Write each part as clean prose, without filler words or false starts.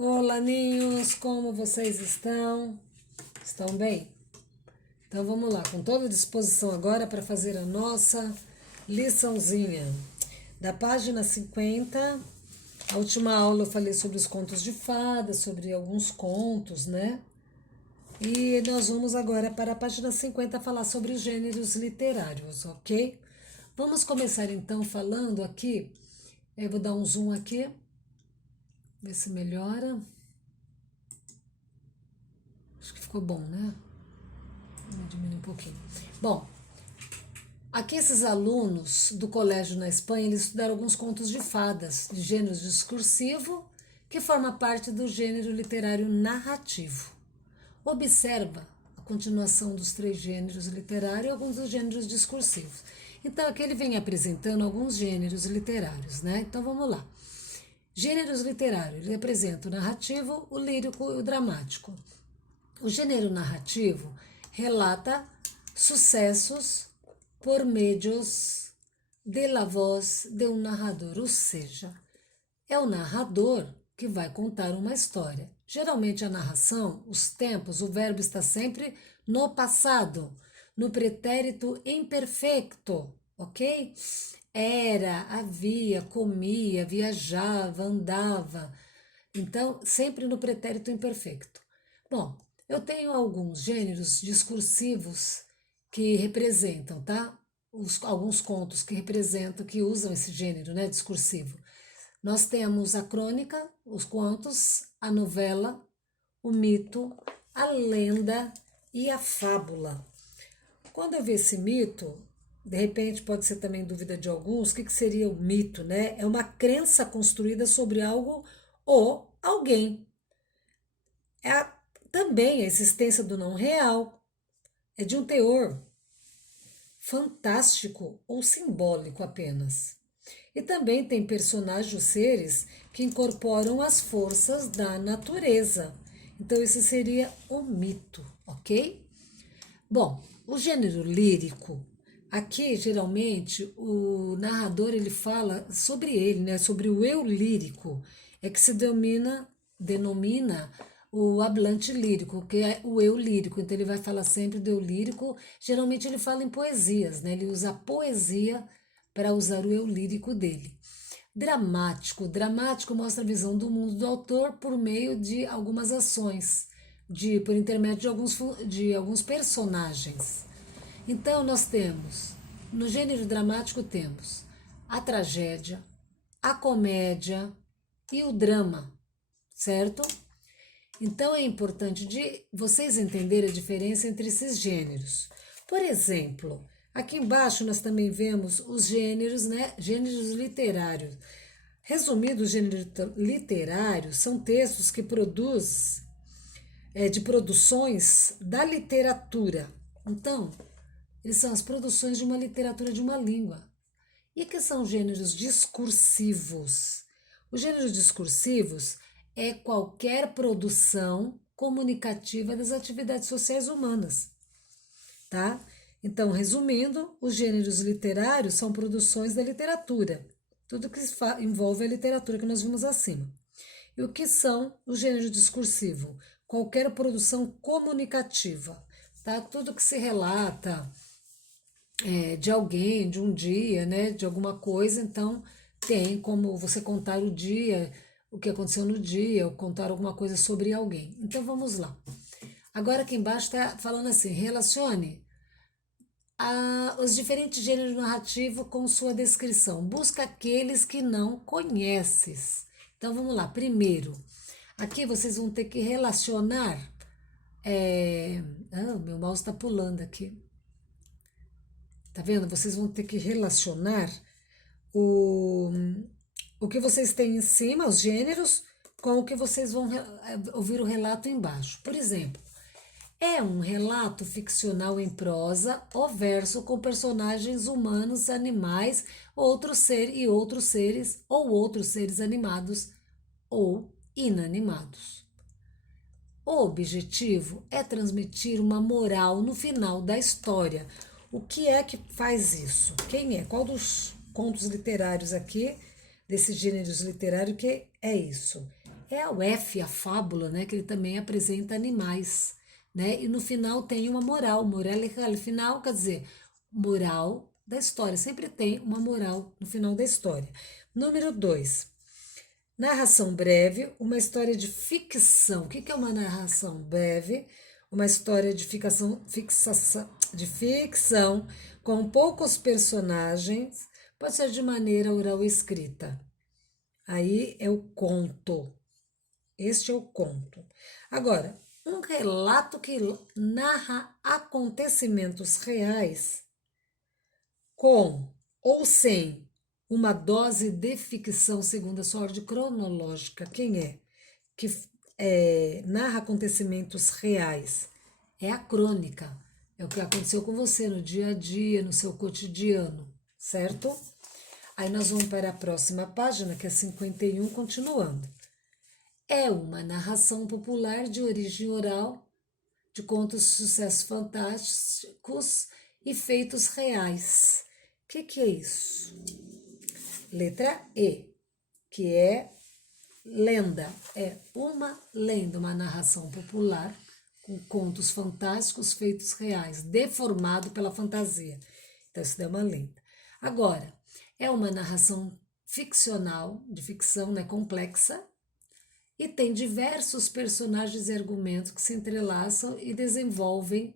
Olá, ninhos, como vocês estão? Estão bem? Então vamos lá, com toda a disposição agora para fazer a nossa liçãozinha. Da página 50, a última aula eu falei sobre os contos de fadas, sobre alguns contos, né? E nós vamos agora para a página 50 falar sobre os gêneros literários, ok? Vamos começar então falando aqui, eu vou dar um zoom aqui, ver se melhora. Acho que ficou bom, né? Vou diminuir um pouquinho. Bom, aqui esses alunos do colégio na Espanha, eles estudaram alguns contos de fadas, de gênero discursivo, que forma parte do gênero literário narrativo. Observa a continuação dos três gêneros literários e alguns dos gêneros discursivos. Então, aqui ele vem apresentando alguns gêneros literários, né? Então, vamos lá. Gêneros literários, ele apresenta o narrativo, o lírico e o dramático. O gênero narrativo relata sucessos por meios de la voz de um narrador, ou seja, é o narrador que vai contar uma história. Geralmente a narração, os tempos, o verbo está sempre no passado, no pretérito imperfeito, ok? Era, havia, comia, viajava, andava. Então, sempre no pretérito imperfeito. Bom, eu tenho alguns gêneros discursivos que representam, tá? Alguns contos que representam, que usam esse gênero, né, discursivo. Nós temos a crônica, os contos, a novela, o mito, a lenda e a fábula. Quando eu vi esse mito, de repente pode ser também dúvida de alguns, o que seria o mito, né? É uma crença construída sobre algo ou alguém. Também a existência do não real é de um teor fantástico ou simbólico apenas. E também tem personagens ou seres que incorporam as forças da natureza. Então, esse seria o mito, ok? Bom, o gênero lírico, aqui geralmente o narrador ele fala sobre ele, né? Sobre o eu lírico, é que se denomina o hablante lírico, que é o eu lírico. Então ele vai falar sempre do eu lírico. Geralmente ele fala em poesias, né? Ele usa a poesia para usar o eu lírico dele. Dramático mostra a visão do mundo do autor por meio de algumas ações, por intermédio de alguns personagens. Então nós temos, no gênero dramático temos a tragédia, a comédia e o drama, certo? Então é importante de vocês entenderem a diferença entre esses gêneros. Por exemplo, aqui embaixo nós também vemos os gêneros, né? Gêneros literários. Resumindo, os gêneros literários são textos que de produções da literatura. Então, eles são as produções de uma literatura de uma língua. E que são gêneros discursivos? Os gêneros discursivos é qualquer produção comunicativa das atividades sociais humanas, tá? Então, resumindo, os gêneros literários são produções da literatura, tudo que envolve a literatura que nós vimos acima. E o que são os gêneros discursivos? Qualquer produção comunicativa, tá? Tudo que se relata de alguém, de um dia, né? De alguma coisa, então tem como você contar o dia, o que aconteceu no dia, ou contar alguma coisa sobre alguém. Então vamos lá. Agora aqui embaixo está falando assim: relacione os diferentes gêneros narrativos com sua descrição. Busca aqueles que não conheces. Então vamos lá. Primeiro, aqui vocês vão ter que relacionar. Meu mouse está pulando aqui. Tá vendo? Vocês vão ter que relacionar o que vocês têm em cima, os gêneros, com o que vocês vão ouvir o relato embaixo. Por exemplo, é um relato ficcional em prosa ou verso com personagens humanos, animais, outros seres animados ou inanimados. O objetivo é transmitir uma moral no final da história. O que é que faz isso? Quem é? Qual dos contos literários aqui, desses gêneros literários, que é isso? é a UF, a fábula, né? Que ele também apresenta animais, né? E no final tem uma moral, moral final, quer dizer, moral da história. Sempre tem uma moral no final da história. Número 2. Narração breve, uma história de ficção. O que é uma narração breve? Uma história de ficção com poucos personagens, pode ser de maneira oral escrita. Aí é o conto. Este é o conto. Agora, um relato que narra acontecimentos reais com ou sem uma dose de ficção segundo a sua ordem cronológica. Quem é que narra acontecimentos reais? É a crônica. É o que aconteceu com você no dia a dia, no seu cotidiano, certo? Aí nós vamos para a próxima página, que é 51, continuando. É uma narração popular de origem oral, de contos de sucesso fantásticos e feitos reais. O que é isso? Letra E, que é lenda. É uma lenda, uma narração popular com contos fantásticos feitos reais, deformado pela fantasia. Então, isso é uma lenda. Agora, é uma narração ficcional, de ficção, né, complexa, e tem diversos personagens e argumentos que se entrelaçam e desenvolvem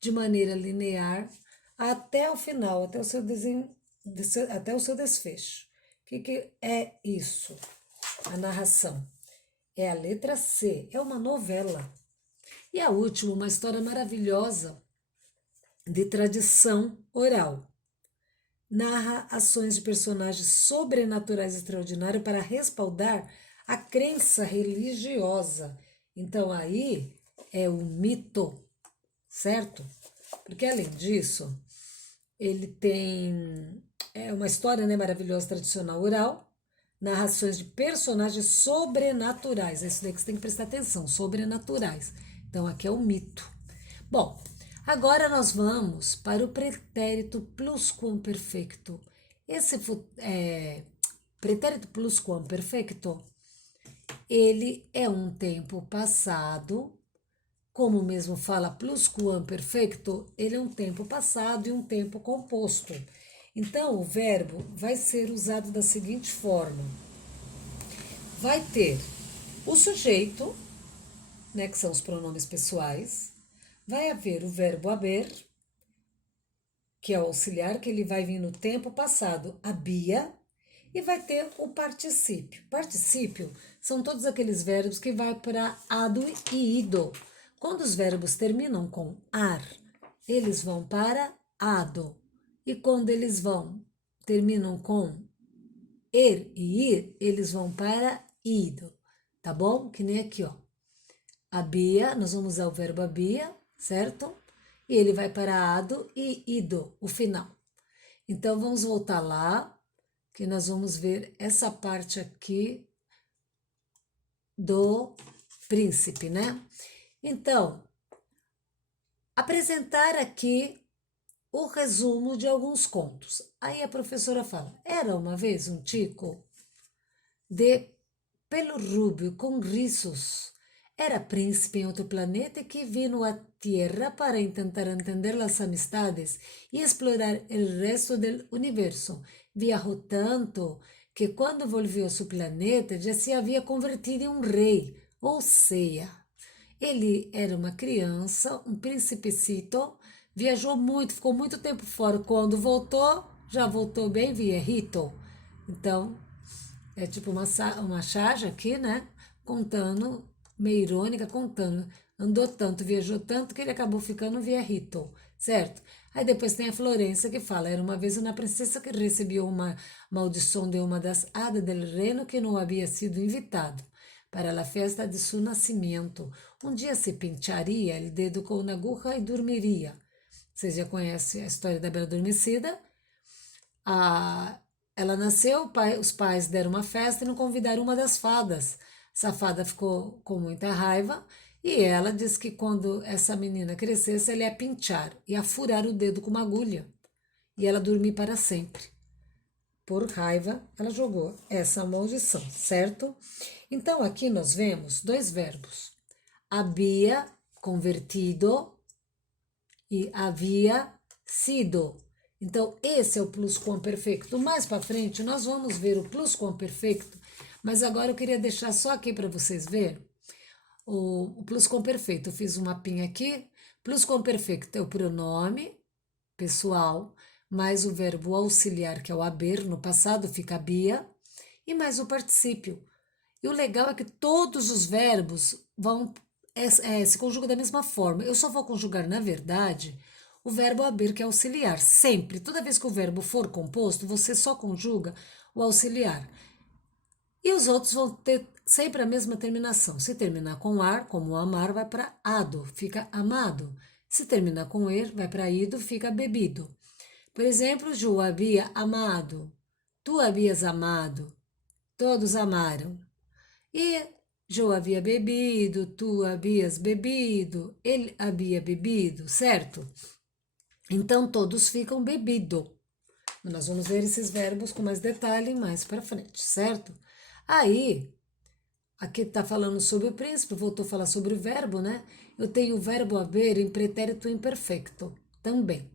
de maneira linear até o final, até o seu até o seu desfecho. O que é isso? A narração. É a letra C, é uma novela. E a última, uma história maravilhosa de tradição oral. Narra ações de personagens sobrenaturais extraordinários para respaldar a crença religiosa. Então aí é o mito, certo? Porque além disso, ele tem uma história, né, maravilhosa, tradicional oral, narrações de personagens sobrenaturais. É isso daí que você tem que prestar atenção, sobrenaturais. Então aqui é o mito. Bom, agora nós vamos para o pretérito pluscuamperfecto. Esse pretérito pluscuamperfecto, ele é um tempo passado, como mesmo fala pluscuamperfecto, ele é um tempo passado e um tempo composto. Então, o verbo vai ser usado da seguinte forma. Vai ter o sujeito, né, que são os pronomes pessoais. Vai haver o verbo haver, que é o auxiliar, que ele vai vir no tempo passado, habia, e vai ter o particípio. Particípio são todos aqueles verbos que vai para ado e ido. Quando os verbos terminam com ar, eles vão para ado. E quando eles terminam com er e ir, eles vão para ido. Tá bom? Que nem aqui, ó. Habia, nós vamos usar o verbo habia, certo? E ele vai para ado e ido, o final. Então, vamos voltar lá, que nós vamos ver essa parte aqui do príncipe, né? Então, apresentar aqui o resumo de alguns contos. Aí a professora fala: era uma vez um tico de pelo rubio com rizos. Era príncipe em outro planeta que vino à Terra para tentar entender as amistades e explorar o resto do universo. Viajou tanto que quando volviu a seu planeta já se havia convertido em um rei, ou seja, ele era uma criança, um príncipecito, viajou muito, ficou muito tempo fora. Quando voltou, já voltou bem viejito. Então, é tipo uma charge aqui, né? Contando, meio irônica, contando. Andou tanto, viajou tanto que ele acabou ficando viejito, certo? Aí depois tem a Florência que fala: era uma vez uma princesa que recebeu uma maldição de uma das hadas del reino que não havia sido invitado para a festa de seu nascimento. Um dia se pincharia o dedo com uma aguja e dormiria. Vocês já conhecem a história da Bela Adormecida? Ela nasceu, os pais deram uma festa e não convidaram uma das fadas. Essa fada ficou com muita raiva e ela disse que quando essa menina crescesse, ela ia pinchar, ia furar o dedo com uma agulha e ela dormir para sempre. por raiva, ela jogou essa maldição, certo? Então, aqui nós vemos dois verbos. Havia convertido e havia sido. Então, esse é o plusquamperfeito. Mais para frente, nós vamos ver o plusquamperfeito, mas agora eu queria deixar só aqui para vocês verem o plusquamperfeito. Eu fiz um mapinha aqui. Plusquamperfeito é o pronome pessoal, mais o verbo auxiliar, que é o haber, no passado fica habia, e mais o particípio. E o legal é que todos os verbos vão se conjugam da mesma forma. Eu só vou conjugar, na verdade, o verbo haber, que é auxiliar. Sempre, toda vez que o verbo for composto, você só conjuga o auxiliar. E os outros vão ter sempre a mesma terminação. Se terminar com ar, como amar, vai para ado, fica amado. Se terminar com er, vai para ido, fica bebido. Por exemplo, Ju havia amado, tu havias amado, todos amaram. E Ju havia bebido, tu havias bebido, ele havia bebido, certo? Então todos ficam bebido. Nós vamos ver esses verbos com mais detalhe mais para frente, certo? Aí, aqui está falando sobre o príncipe, voltou a falar sobre o verbo, né? Eu tenho o verbo haver em pretérito imperfeito também.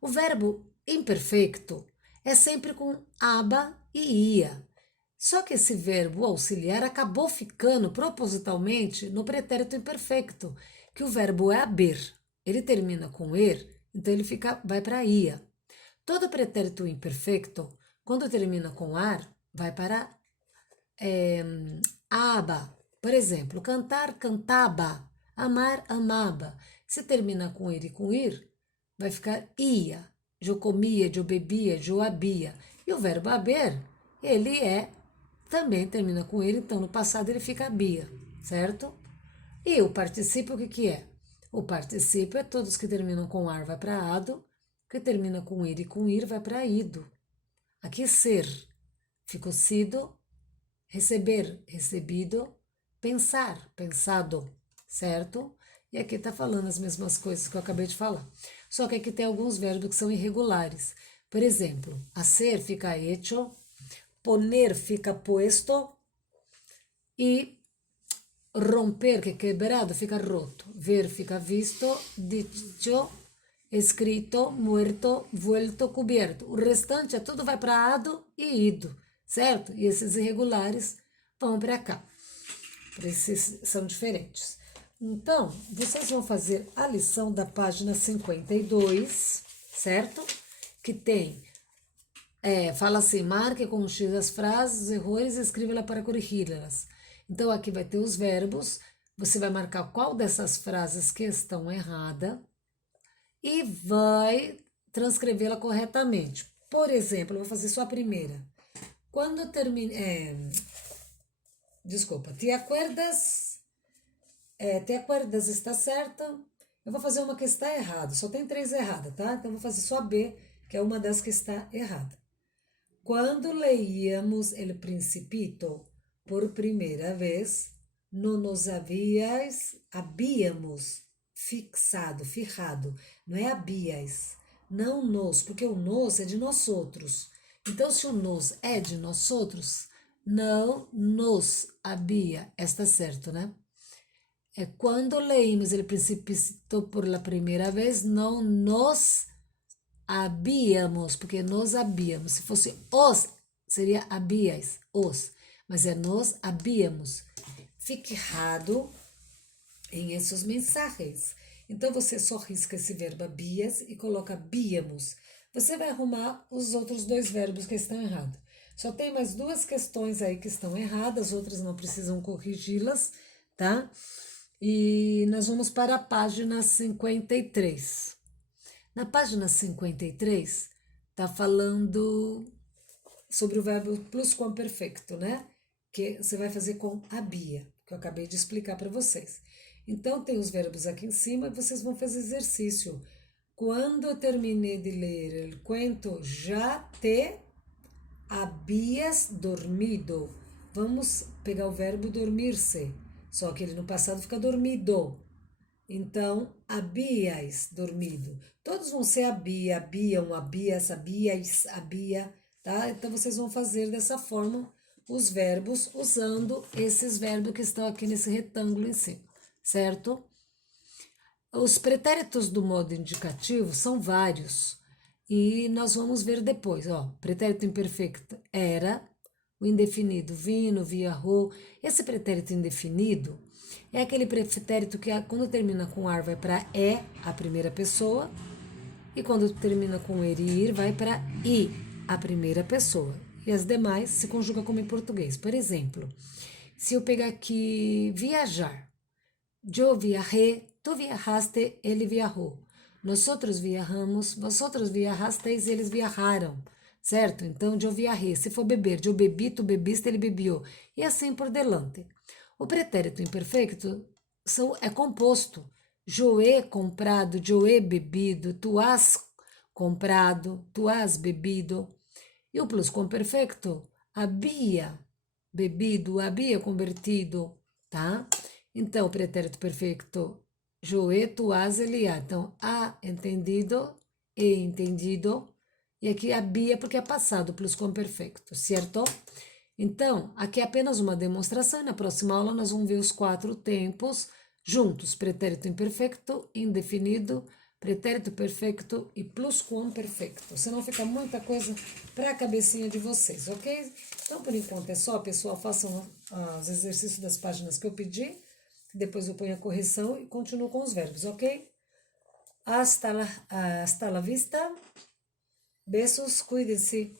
O verbo imperfeito é sempre com aba e ia. Só que esse verbo auxiliar acabou ficando propositalmente no pretérito imperfeito, que o verbo é haber. Ele termina com er, então ele vai para ia. Todo pretérito imperfeito, quando termina com ar, vai para aba. Por exemplo, cantar, cantaba, amar, amava. Se termina com ir e com ir, vai ficar ia. Eu comia, eu bebia, eu habia. E o verbo haber, ele também termina com ele, então no passado ele fica habia, certo? E o particípio, o que é? O particípio é todos que terminam com ar vai para ado, que termina com ir e com ir vai para ido. Aqui ser, ficou sido, receber, recebido, pensar, pensado, certo? E aqui está falando as mesmas coisas que eu acabei de falar. Só que aqui tem alguns verbos que são irregulares. Por exemplo, hacer fica hecho, poner fica puesto e romper, que é quebrado, fica roto. Ver fica visto, dicho, escrito, muerto, vuelto, cubierto. O restante tudo vai para ado e ido, certo? E esses irregulares vão para cá. Esses são diferentes. Então, vocês vão fazer a lição da página 52, certo? Que tem, fala assim, marque com X as frases, os erros e escreva-la para corrigi-las. Então, aqui vai ter os verbos, você vai marcar qual dessas frases que estão errada e vai transcrevê-la corretamente. Por exemplo, eu vou fazer só a primeira. Quando eu termine... desculpa, te acuerdas? Te acuerdas está certa? Eu vou fazer uma que está errada, só tem 3 erradas, tá? Então, eu vou fazer só a B, que é uma das que está errada. Quando leíamos El Principito por primeira vez, não nos habíamos fijado, não é habíais, não nos, porque o nos é de nós outros. Então, se o nos é de nós outros, não nos había, está certo, né? Quando leímos El Principito por la primeira vez, não nos habíamos, porque nós habíamos. Se fosse os, seria habíais, os. Mas nós habíamos fijado em essas mensagens. Então, você só risca esse verbo habías e coloca habíamos. Você vai arrumar os outros 2 verbos que estão errados. Só tem mais 2 questões aí que estão erradas, outras não precisam corrigi-las, tá? E nós vamos para a página 53. Na página 53, está falando sobre o verbo plusquamperfeito, né? Que você vai fazer com habia, que eu acabei de explicar para vocês. Então, tem os verbos aqui em cima e vocês vão fazer exercício. Quando eu terminei de ler o cuento, já te habías dormido. Vamos pegar o verbo dormir-se, só que ele no passado fica dormido. Então, habíais dormido. Todos vão ser habia, habiam, habias, habíais, habia, tá? Então, vocês vão fazer dessa forma os verbos, usando esses verbos que estão aqui nesse retângulo em cima, certo? Os pretéritos do modo indicativo são vários e nós vamos ver depois, ó. Pretérito imperfeito era, o indefinido vino, viajou. Esse pretérito indefinido é aquele pretérito que quando termina com ar vai para é, a primeira pessoa, e quando termina com er e ir vai para i, a primeira pessoa. E as demais se conjuga como em português. Por exemplo, se eu pegar aqui viajar, yo viajé, tú viajaste, ele viajou. Nosotros viajamos, vosotros viajasteis, eles viajaram, certo? Então, eu viajei. Se for beber, eu bebi, tu bebiste, ele bebió. E assim por delante. O pretérito imperfeito é composto. Eu he comprado, eu he bebido, tu has comprado, tu has bebido. E o pluscuamperfeito, havia bebido, havia convertido, tá? Então, o pretérito perfeito, eu he, tu has, ele há. Então, há entendido, he entendido, e aqui havia porque é passado, pluscuamperfeito, certo? Então, aqui é apenas uma demonstração e na próxima aula nós vamos ver os 4 tempos juntos: pretérito imperfeito, indefinido, pretérito perfeito e pluscuamperfeito. Senão fica muita coisa para a cabecinha de vocês, ok? Então, por enquanto é só, pessoal. Façam os exercícios das páginas que eu pedi. Depois eu ponho a correção e continuo com os verbos, ok? Hasta la vista. Beijos, cuidem-se.